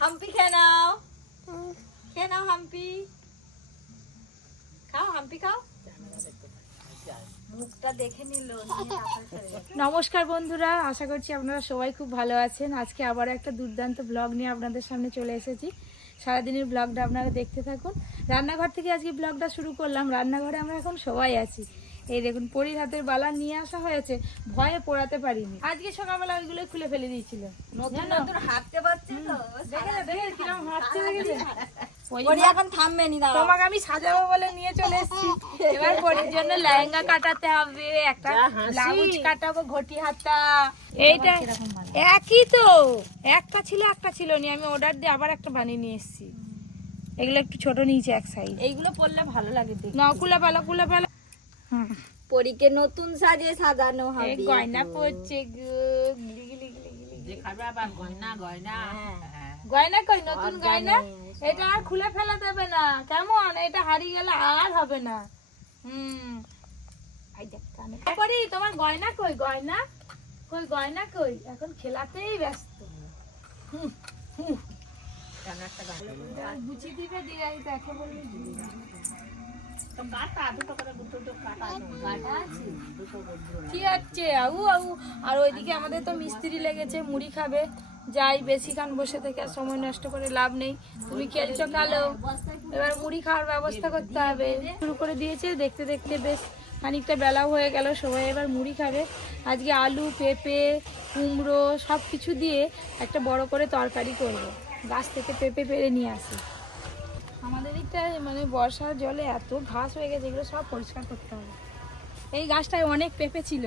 হাম্পি খেয়ে নাও। খেয়ে নাও হাম্পি। খাও হাম্পি খাও। নমস্কার বন্ধুরা, আশা করছি আপনারা সবাই খুব ভালো আছেন। আজকে আবার একটা দুর্দান্ত ব্লগ নিয়ে আপনাদের সামনে চলে এসেছি। সারাদিনের ব্লগটা আপনারা দেখতে থাকুন। রান্নাঘর থেকে আজকে ব্লগটা শুরু করলাম। রান্নাঘরে আমরা এখন সবাই আছি। এই দেখুন পরির হাতের বালা নিয়ে আসা হয়েছে ভয়ে পড়াতে পারিনি। আজকে সকালবেলা ওইগুলো খুলে ফেলে দিয়েছিল। নতুন নতুন হাঁটতে পারছে তো দেখে না দেখে কিরম হাঁটছে দেখেছে এখন থামবে নি তোমাকে আমি সাজাবো বলে নিয়ে চলে এসেছি। এবার পরের জন্য লেহেঙ্গা কাটাতে হবে একটা ব্লাউজ কাটাবো ঘটি হাতা। এইটা একই তো একটা ছিল একটা ছিল নি আমি অর্ডার দিয়ে আবার একটা বানিয়ে নিয়ে এসেছি। এগুলো একটু ছোট নিয়েছে এক সাইড এইগুলো পরলে ভালো লাগে নকুলা পালা কুলা পালা পরীকে নতুন সাজে সাজানো হবে গয়না পড়ছে গো। গিলি গিলি গিলি গিলি হ্যাঁ। গয়না কই? নতুন গয়না? এটা আর খুলে ফেলা যাবে না। কেমন? এটা হারিয়ে গেলে আর হবে না। হুম। তোমার গয়না কই? গয়না? কই গয়না কই? এখন খেলাতেই ব্যস্ত। হুম, হুম। দিবে দিয়ে দেখো বলবি। কি হচ্ছে? আউ আউ। আর ওইদিকে আমাদের তো মিস্ত্রি লেগেছে, মুড়ি খাবে। যাই বেশিক্ষণ বসে থেকে আর সময় নষ্ট করে লাভ নেই। তুমি খেলছো কালো। এবার মুড়ি খাওয়ার ব্যবস্থা করতে হবে। শুরু করে দিয়েছে দেখতে দেখতে বেশ খানিকটা বেলাও হয়ে গেল, সবাই এবার মুড়ি খাবে। আজকে আলু, পেঁপে, কুমড়ো সব কিছু দিয়ে একটা বড় করে তরকারি করব। গাছ থেকে পেঁপে পেরে নিয়ে আসি। দিকটায় মানে বর্ষার জলে এত ঘাস হয়ে গেছে এগুলো সব পরিষ্কার করতে হবে। এই গাছটায় অনেক পেঁপে ছিল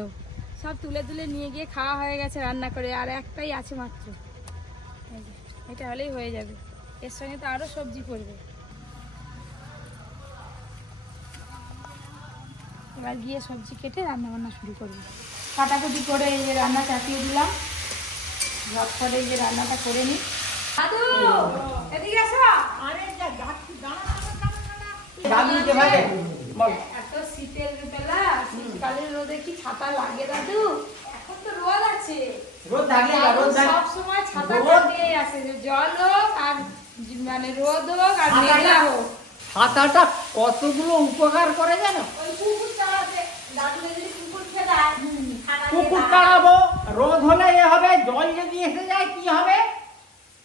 সব তুলে তুলে নিয়ে গিয়ে খাওয়া হয়ে গেছে রান্না করে আর একটাই আছে মাত্র। এটা হলেই হয়ে যাবে। এর সঙ্গে তো আরও সবজি পড়বে। এবার গিয়ে সবজি কেটে রান্না বান্না শুরু করব। কাটাকুটি করে এই যে রান্না চাপিয়ে দিলাম। ঝটপট এই যে রান্নাটা করে নিই। দাদু এদিকে আসো এত শীতের বেলা শীতকালের রোদে কি ছাতা লাগে দাদু? এখন তো রোদ আছে। দাদু সব সময় ছাতা কাটিয়ে আসে জল হোক আর মানে রোদ হোক আর মেঘলা হোক। ছাতাটা কতগুলো উপকার করে জানো? কুকুর। তাড়াবো রোদ হলে এ হবে জল যদি এসে যায় কি হবে?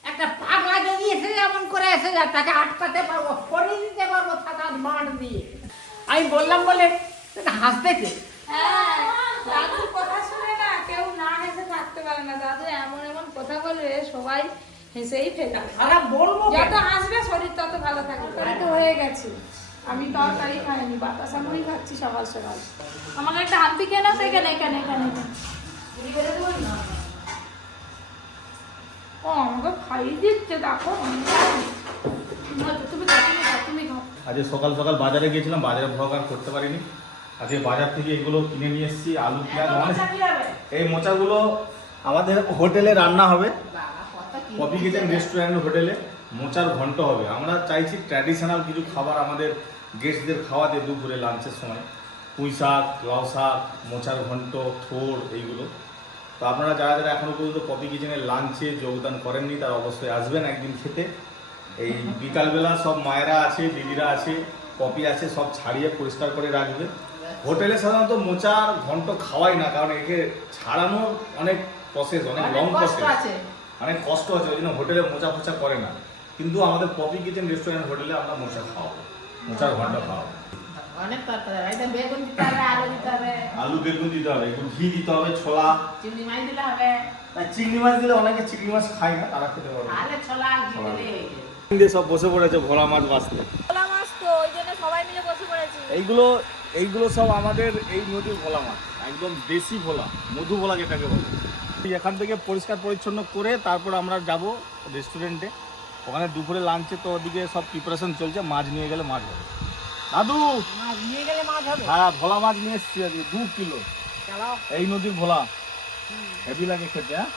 একটা পাগলা যদি এসে যেমন করে এসে যায় তাকে আটকাতে পারব সরিয়ে দিতে পারব ছাতার মাঠ দিয়ে আমি বললাম বলে হাসতেছে হ্যাঁ, দাদুর কথা শুনে না কেউ না হেসে থাকতে পারে না। দাদু এমন এমন কথা বলবে সবাই হেসেই ফেলে। খারাপ বলব যত হাসবে শরীর তত ভালো থাকবে। তাই তো হয়ে গেছে। আমি তরকারি খাইনি বাতাসা মুড়ি খাচ্ছি সকাল সকাল। আমাকে একটা হাম্পি কেনা তো এখানে এখানে। ও আমাকে খাইয়ে দিচ্ছে দেখো। তুমি আজকে সকাল সকাল বাজারে গিয়েছিলাম বাজারে ভ্লগ আর করতে পারিনি। আজকে বাজার থেকে এগুলো কিনে নিয়ে এসেছি আলু পেঁয়াজ অনেক এই মোচাগুলো আমাদের হোটেলে রান্না হবে। কফি কিচেন রেস্টুরেন্ট হোটেলে মোচার ঘন্ট হবে। আমরা চাইছি ট্র্যাডিশনাল কিছু খাবার আমাদের গেস্টদের খাওয়াতে দুপুরে লাঞ্চের সময়। পুঁই শাক লাউ শাক মোচার ঘন্ট থোড় এইগুলো। তো আপনারা যারা যারা এখনও পর্যন্ত কফি কিচেনের লাঞ্চে যোগদান করেননি তারা অবশ্যই আসবেন একদিন খেতে। এই বিকালবেলা সব মায়েরা আছে দিদিরা আছে কপি আছে সব ছাড়িয়ে পরিষ্কার করে রাখবে। হোটেলে সাধারণত মোচার ঘন্ট খাওয়াই না কারণ একে ছাড়ানো অনেক প্রসেস অনেক লং প্রসেস অনেক কষ্ট আছে ওই জন্য হোটেলে মোচা ফোচা করে না। কিন্তু আমাদের কপি কিচেন রেস্টুরেন্ট হোটেলে আমরা মোচা খাওয়াবো মোচার ঘন্ট খাওয়াবো। অনেক বেগুন দিতে হবে আলু দিতে হবে। আলু বেগুন দিতে হবে একটু ঘি দিতে হবে ছোলা। চিংড়ি মাছ দিলে হবে। চিংড়ি মাছ দিলে অনেকে চিংড়ি মাছ খায় না তারা খেতে পারবে ছোলা। দিয়ে সব বসে পড়েছে ভোলা মাছ বাঁচতে। ভোলা মাছ তো ওই জন্য সবাই মিলে বসে পড়েছি। এইগুলো এইগুলো সব আমাদের এই নদীর ভোলা মাছ একদম দেশি ভোলা মধু ভোলা যেটাকে বলে। এখান থেকে পরিষ্কার পরিচ্ছন্ন করে তারপর আমরা যাব রেস্টুরেন্টে ওখানে দুপুরে লাঞ্চে তো ওদিকে সব প্রিপারেশন চলছে মাছ নিয়ে গেলে মাছ হবে। দাদু! মাছ নিয়ে গেলে মাছ হবে? হ্যাঁ ভোলা মাছ নিয়ে এসছি আজকে দু কিলো। এই নদীর ভোলা। হেভি লাগে খেতে হ্যাঁ?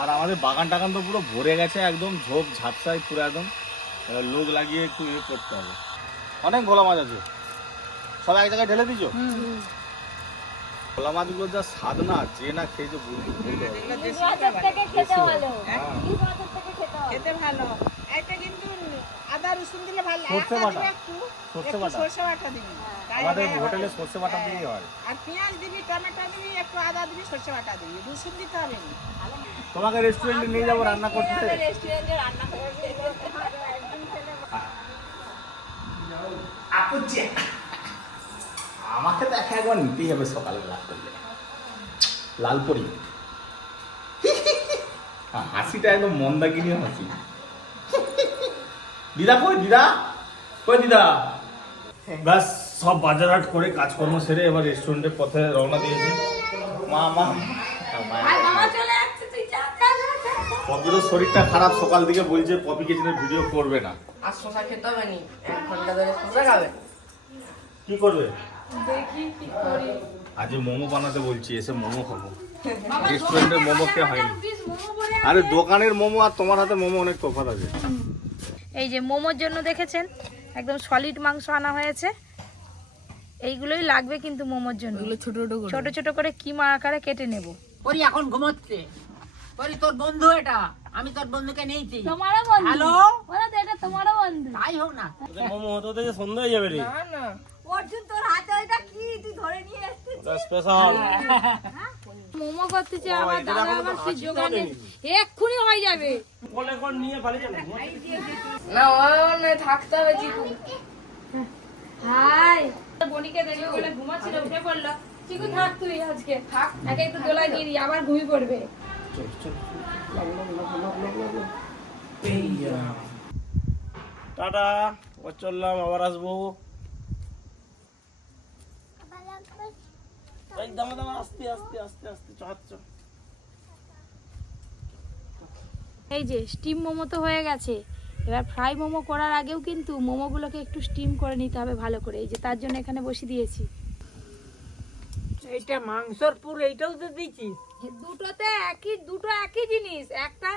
আর আমাদের বাগান টাগান তো পুরো ভরে গেছে একদম ঝোপ ঝাপসায় পুরো একদম। এবার লোক লাগিয়ে একটু ইয়ে করতে হবে। অনেক ভোলা মাছ আছে। সব এক জায়গায় ঢেলে দিছো ভোলা মাছগুলো যা স্বাদ না যে না খেয়েছে বুঝতে খেতে ভালো। হ্যাঁ। ইলিশ মাছের থেকে খেতে ভালো। খেতে ভালো। এটা কিন্তু আদা রসুন দিলে ভালো সর্ষে বাটা। সর্ষে বাটা। সর্ষে বাটা দিবি। আমাদের হোটেলে। সর্ষে বাটা দিয়েই হয়। আর পেঁয়াজ দিবি টমেটো দিবি একটু আদা দিবি সর্ষে বাটা দিবি। রসুন দিতে হবে না। তোমাকে রেস্টুরেন্টে নিয়ে যাব রান্না করতে? রেস্টুরেন্টে রান্না করতে। আপুচে আমাকে তো একবার নিতেই হবে সকালবেলা করলে। লালপরি হাসিটা একদম মন্দাকিনী হাসি। দিদা কই দিদা? কই দিদা? ব্যাস সব বাজার হাট করে কাজকর্ম সেরে এবার রেস্টুরেন্টের পথে রওনা দিয়েছি। মা মা। পপিরও শরীরটা খারাপ সকাল থেকে বলছে পপি কিচেনের ভিডিও করবে না। আর শশা খেতে হবে নি এক ঘণ্টা ধরে শশা খাবে। কি করবে? দেখি কি করি। আজ মোমো বানাতে বলছি এসে মোমো খাব। রেস্টুরেন্টের মোমো কে হয়নি। আরে দোকানের মোমো আর তোমার হাতে মোমো অনেক তফাৎ আছে। এই যে মোমোর জন্য দেখেছেন? একদম সলিড মাংস আনা হয়েছে। এইগুলোই লাগবে কিন্তু মোমোর জন্য। ছোট ছোট করে। ছোট ছোট করে কিমা আকারে কেটে নেব? পরি এখন ঘুমোচ্ছে। পরি তোর বন্ধু এটা। আমি তোর বন্ধুকে নিয়েছি। তোমারও বন্ধু। হ্যালো? বলো তো এটা তোমারও বন্ধু। তাই হোক না। মোমো হতে হতে যে সন্ধ্যা হয়ে যাবে রে। না না। অর্জুন তোর হাতে ওইটা কি? তুই ধরে নিয়ে এসেছিস? স্পেশাল মোমো করতে চাই আমার দাদা আমার সেই জোগানে এক্ষুনি হয়ে যাবে। না নয় থাকতে হবে চিকু। হাই। বনিকে দেখে বলে ঘুমাচ্ছিল উঠে পড়ল। চিকু থাক তুই আজকে। থাক একে একটু দোলাই দিয়ে দিই আবার ঘুমিয়ে পড়বে। টাটা ও চললাম আবার আসব এই দামা দামা আস্তে আস্তে আস্তে আস্তে চাচ্ছ এই যে স্টিম মোমো তো হয়ে গেছে। এবার ফ্রাই মোমো করার আগেও কিন্তু মোমোগুলোকে একটু স্টিম করে নিতে হবে ভালো করে। এই যে তার জন্য এখানে বসিয়ে দিয়েছি। এইটা মাংসর পুর এইটাও তো দিয়েছিস দুটোতে একই দুটো একই জিনিস। একটা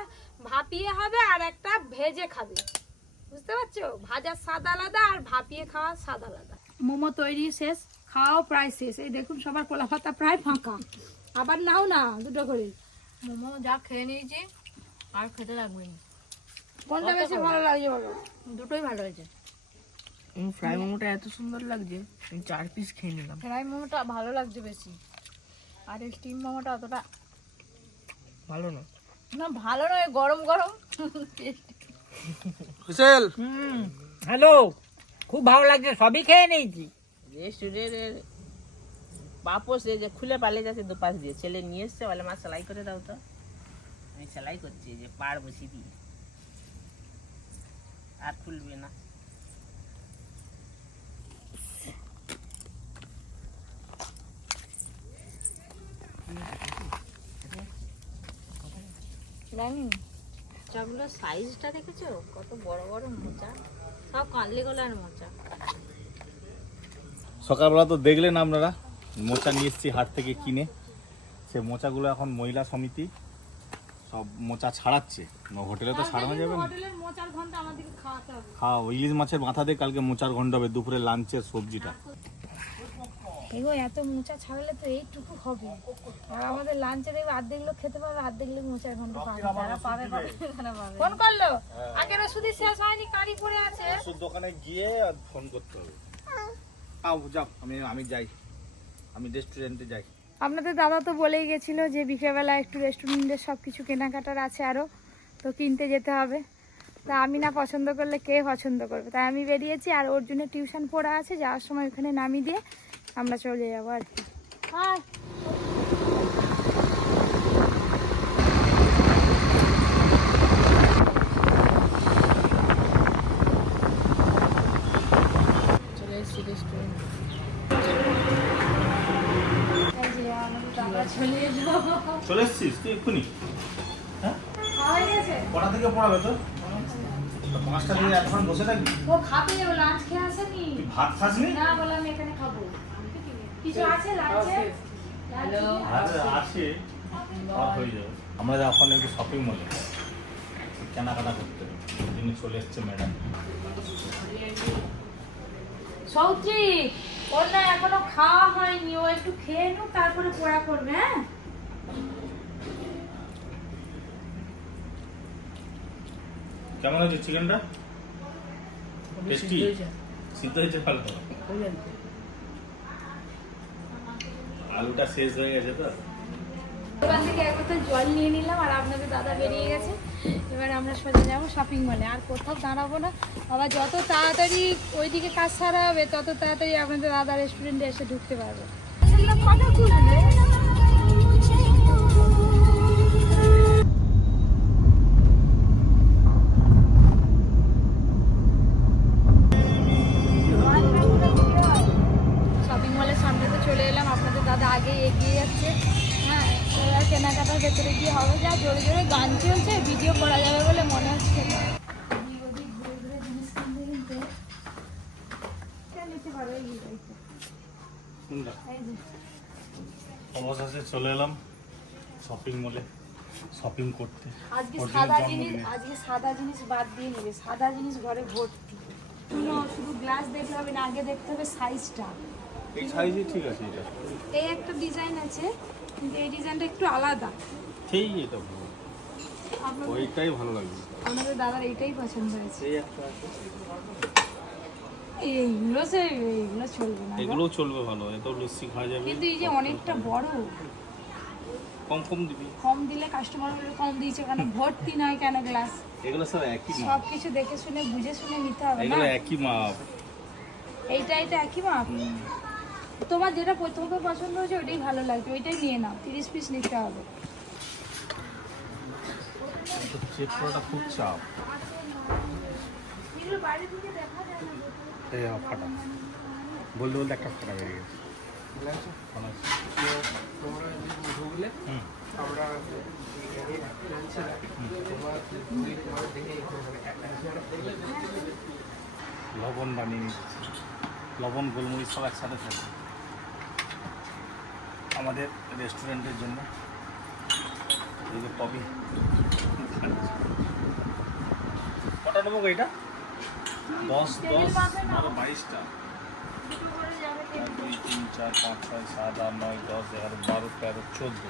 ভাপিয়ে হবে আর একটা ভেজে খাবে। বুঝতে পারছ? ভাজার স্বাদ আলাদা আর ভাপিয়ে খাওয়ার স্বাদ আলাদা। মোমো তৈরি শেষ। খাওয়াও প্রায় শেষ এই দেখুন সবার কলা পাতা প্রায় ফাঁকা। আবার নাও না দুটো করে। মোমো যা খেয়ে নিয়েছি আর খেতে লাগবে না। কোনটা বেশি ভালো লাগছে বলো? দুটোই ভালো হয়েছে। ফ্রাই মোমোটা এত সুন্দর লাগছে আমি চার পিস খেয়ে নিলাম। ফ্রাই মোমোটা ভালো লাগছে বেশি। আর এই স্টিম মোমোটা অতটা ভালো না না ভালো নয় গরম গরম। হুসেল! হ্যালো! খুব ভালো লাগছে সবই খেয়ে নিয়েছি। রেস্টুরেন্টের বাপস এই যে খুলে পালে যাচ্ছে দুপাশ দিয়ে। ছেলে নিয়ে এসছে বলে মা সেলাই করে দাও তো। আমি সেলাই করছি যে পাড় বসিয়ে দিয়ে আর খুলবে না। মোচাগুলোর সাইজটা দেখেছ? কত বড় বড় মোচা। সব কানলি গলার মোচা। সকালবেলা তো দেখলেন আপনারা মোচা নিয়ে এসেছি হাট থেকে কিনে। সে মোচাগুলো এখন মহিলা সমিতি সব মোচা ছাড়াচ্ছে। হোটেলে তো ছাড়ানো যাবে না? হোটেলের মোচার ঘণ্টা আমাদেরকে খাওয়াতে হবে। খাও ইলিশ মাছের মাথা দিয়ে কালকে মোচার ঘন্ট হবে দুপুরে লাঞ্চের সবজিটা। এগো এত মোচা ছাড়লে তো এইটুকু হবে। আর আমাদের লাঞ্চে দেখবে অর্ধেক লোক খেতে পাবে অর্ধেক লোক মোচার ঘণ্টা পাবে। যারা পাবে পাবে। ফোন করল? আগের ওষুধই শেষ হয়নি কারি পড়ে আছে। ওষুধ দোকানে গিয়ে ফোন করতে হবে। আও যাও আমি আমি যাই। আমি রেস্টুরেন্টে যাই। আপনাদের দাদা তো বলেই গেছিল যে বিকেলবেলা একটু রেস্টুরেন্টের সব কিছু কেনাকাটার আছে আরও তো কিনতে যেতে হবে। তা আমি না পছন্দ করলে কে পছন্দ করবে? তাই আমি বেরিয়েছি আর ওর জন্য টিউশন পড়া আছে যাওয়ার সময় ওখানে নামিয়ে দিয়ে আমরা চলে যাব আর কি। আর চলে এসেছি রেস্টুরেন্ট এই যে আমাদের দাদা চলে এলো চলে এসছিস? তুই এক্ষুনি। হ্যাঁ? কটা থেকে পড়াবে তো পাঁচটা থেকে এখন বসে থাকবি? ও খাবে ও লাঞ্চ খেয়ে আসেনি। তুই ভাত খাসনি? না বলে আমি এখানে খাব। কিছু আছে লাঞ্চে হ্যালো। আছে। সব হয়ে যাবে। আমরা এখন একটু শপিং মলে কেনাকাটা করতে জন্য চলে এসছে ম্যাডাম সৌচি ওর না এখনও খাওয়া হয়নি। ও একটু খেয়ে নুক তারপরে পড়া করবে হ্যাঁ? কেমন হয়েছে চিকেনটা? টেস্টি সিদ্ধ হয়েছে। ভালো আলুটা শেষ হয়ে গেছে তো? দোকান থেকে এক বোতল জল নিয়ে নিলাম আর আপনাদের দাদা বেরিয়ে গেছে। এবার আমরা সোজা যাব শপিং মলে আর কোথাও দাঁড়াবো না। আবার যত তাড়াতাড়ি ওইদিকে কাজ সারা হবে তত তাড়াতাড়ি আপনাদের দাদা রেস্টুরেন্টে এসে ঢুকতে পারবে। কথা কেনাকাটার ভেতরে গিয়ে হবে? যা জোরে জোরে গান চলছে ভিডিও করা যাবে বলে মনে হচ্ছে না। অবশেষে চলে এলাম শপিং মলে শপিং করতে। আজকে সাদা জিনিস আজকে সাদা জিনিস বাদ দিয়ে নেবে। সাদা জিনিস ঘরে ভর্তি। শুনো শুধু গ্লাস দেখলে হবে না আগে দেখতে হবে সাইজটা এই সাইজে ঠিক আছে এটা। এই একটা ডিজাইন আছে। কিন্তু এই ডিজাইনটা একটু আলাদা। সেই এটা ওইটাই ভালো লাগবে। আমাদের দাদার এইটাই পছন্দ হয়েছে। এই একটা আছে। এইগুলো সে এইগুলো চলবে না গো। চলবে ভালো এত লস্যি খাওয়া যাবে। কিন্তু এই যে অনেকটা বড়। কম কম দিবি। কম দিলে কাস্টমার কম দিয়েছে কেন ভর্তি নয় কেন গ্লাস এগুলো সব একই সব কিছু দেখে শুনে বুঝে শুনে নিতে হবে না? এগুলো একই মাপ। এইটা এটা একই মাপ। তোমার যেটা প্রথমে পছন্দ হয়েছে ওইটাই ভালো লাগবে, ওইটাই নিয়ে নাও, তিরিশ পিস নিতে হবে। খুব। লবণ বানিয়ে নিচ্ছি। লবণ, গোলমরিচ সব একসাথে থাকে আমাদের রেস্টুরেন্টের জন্য। এই যে কবি কটা নেব এটা? দশ দশ বারো বাইশটা। দুই তিন চার পাঁচ ছয় সাত আট নয় দশ এগারো বারো তেরো চোদ্দ।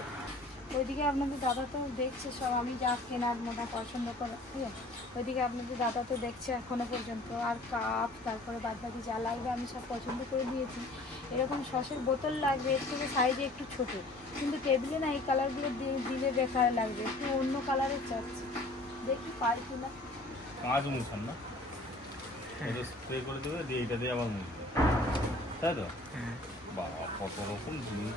ওইদিকে আপনাদের দাদা তো দেখছে সব আমি যা কেনার মোটা পছন্দ করে ঠিক আছে? ওইদিকে আপনাদের দাদা তো দেখছে এখনও পর্যন্ত আর কাপ তারপরে বাদ বাকি যা লাগবে আমি সব পছন্দ করে দিয়েছি। এরকম সসের বোতল লাগবে এর থেকে সাইজে একটু ছোট কিন্তু টেবিলে না এই কালারগুলো দিয়ে দিলে বেকার লাগবে একটু অন্য কালারের চাচ্ছি। দেখি পাই কিনা। কাঁচ মুছান না? এটা স্প্রে করে দেবে দিয়ে এটা দিয়ে আবার মুছবে। তাই তো? বাবা কত রকম জিনিস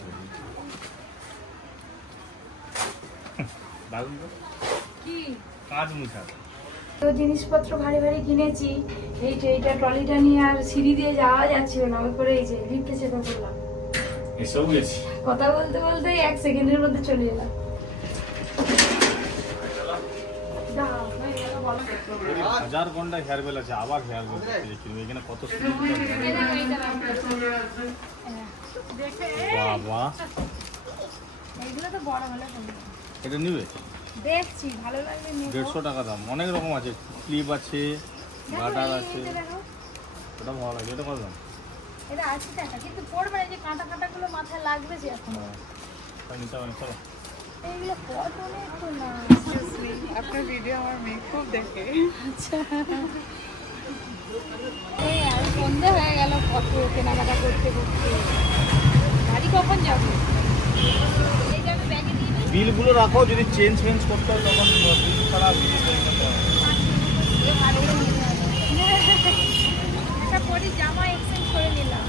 কি? তো জিনিসপত্র ভারী ভারী কিনেছি। এই যে এইটা ট্রলিটা নিয়ে আর সিঁড়ি দিয়ে যাওয়া যাচ্ছিল না ওই করে এই যে লিফটে চেপে পড়লাম। গেছি। কথা বলতে বলতে এক সেকেন্ডের মধ্যে চলে এলাম। হাজার ঘণ্টা হেয়ার বেল আছে আবার হেয়ার বেল এখানে কত বাবা। এইগুলো তো বড় হলে। এটা নিবে? দেখছি ভালো লাগবে নেব। দেড়শো টাকা দাম। অনেক রকম আছে। ক্লিপ আছে এই- আছে। ওটা ভালো লাগে। এটা কত দাম? এটা আছে টাকা। কিন্তু পড়বে না, এই যে কাঁটা কাঁটা গুলো মাথায় লাগবে যে এখন। হ্যাঁ। তাই নিতে হবে চলো আপনার ভিডিও আমার মেয়ে খুব দেখে। এই আর সন্ধে হয়ে গেল কত কেনাকাটা করতে করতে। গাড়ি কখন যাবে এই যে আমি ব্যাগে দিয়ে দিই বিলগুলো রাখো যদি চেঞ্জ ফেঞ্জ করতে হয় তখন বিল ছাড়া বিল করতে পরি জামা এক্সচেঞ্জ করে নিলাম।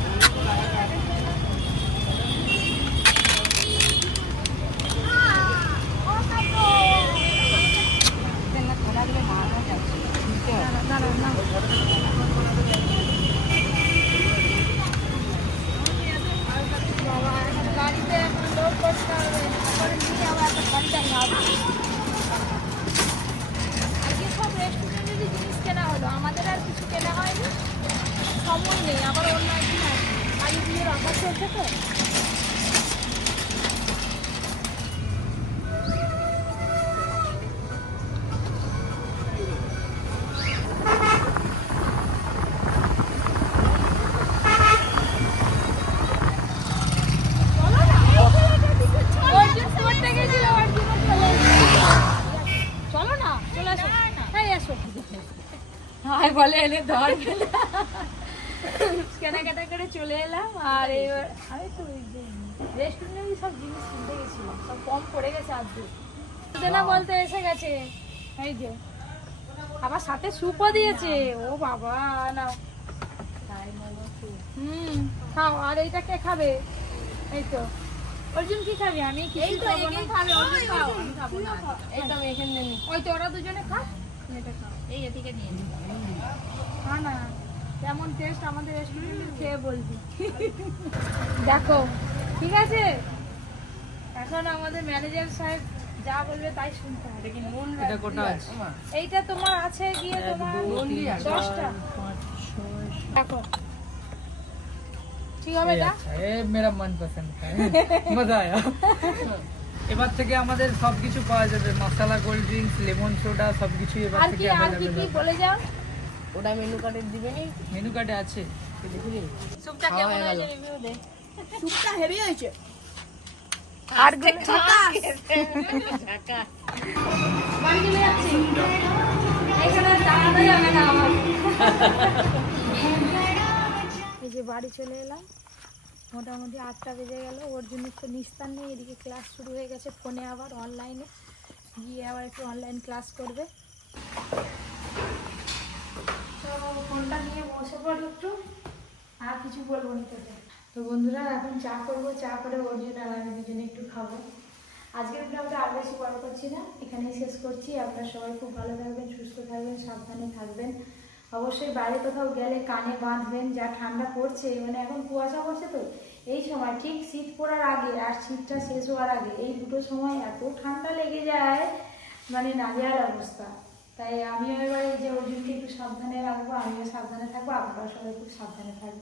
না, না, না, জিনিস কেনা হলো। আমাদের আর কিছু কেনা হয়নি। সময় নেই। আবার অন্য একদিন আগে বিয়ের অফার চলছে তো? আর বলে এনে ধর গেলে। কেনাকাটা করে চলে এলাম আর এবার আমি তো রেস্টুরেন্টে সব জিনিস কিনতে গেছিলাম সব কম পড়ে গেছে আজকে না বলতে এসে গেছে এই যে। আবার সাথে স্যুপও দিয়েছে ও বাবা না হুম খাও আর এইটা কে খাবে? এই তো। অর্জুন কি খাবি? আমি কিছু খাব না। ওই তো ওরা দুজনে খা। খাও এই এদিকে নিয়ে নি। না কেমন টেস্ট আমাদের রেস্টুরেন্টে খেয়ে বলবি। দেখো ঠিক আছে? এখন আমাদের ম্যানেজার সাহেব যা বলবে তাই শুনতে হবে। এটা কোটা আছে? এইটা তোমার আছে গিয়ে তোমার দশটা। দেখো। মেরা মন পছন্দ মজা আয়া। এবার থেকে আমাদের সবকিছু পাওয়া যাবে। মশলা কোল্ড ড্রিঙ্কস লেমন সোডা সবকিছু এবার থেকে আর কি কি বলে যাও? ওটা মেনু কার্ডে দিবে নি? মেনু কার্ডে আছে। সুপটা কেমন হয়েছে রিভিউ দে। সুপটা হেভি হয়েছে। আর বাড়ি চলে যাচ্ছি। এখানে যাবে না আমার। এই যে বাড়ি চলে এলাম। মোটামুটি আটটা বেজে গেল। ওর জন্য তো নিস্তার নেই, এদিকে ক্লাস শুরু হয়ে গেছে ফোনে আবার অনলাইনে গিয়ে আবার একটু অনলাইন ক্লাস করবে। তো ফোনটা নিয়ে বসে পড়ি একটু, আর কিছু বলব না তোকে। তো বন্ধুরা, এখন চা করব, চা করে ওর জন্য আর আমি দুজনে একটু খাব। আজকের ব্লগটা আর বেশি বড় করছি না, এখানেই শেষ করছি। আপনারা সবাই খুব ভালো থাকবেন, সুস্থ থাকবেন, সাবধানে থাকবেন। অবশ্যই বাইরে কোথাও গেলে কানে বাঁধবেন, যা ঠান্ডা পড়ছে মানে এখন কুয়াশা পড়ছে তো। এই সময় ঠিক শীত পড়ার আগে আর শীতটা শেষ হওয়ার আগে এই দুটো সময় এত ঠান্ডা লেগে যায় মানে নাজেহাল অবস্থা। তাই আমিও এবার এই যে অর্জুনকে একটু সাবধানে রাখব, আমিও সাবধানে থাকব, আপনারাও সবাই খুব সাবধানে থাকব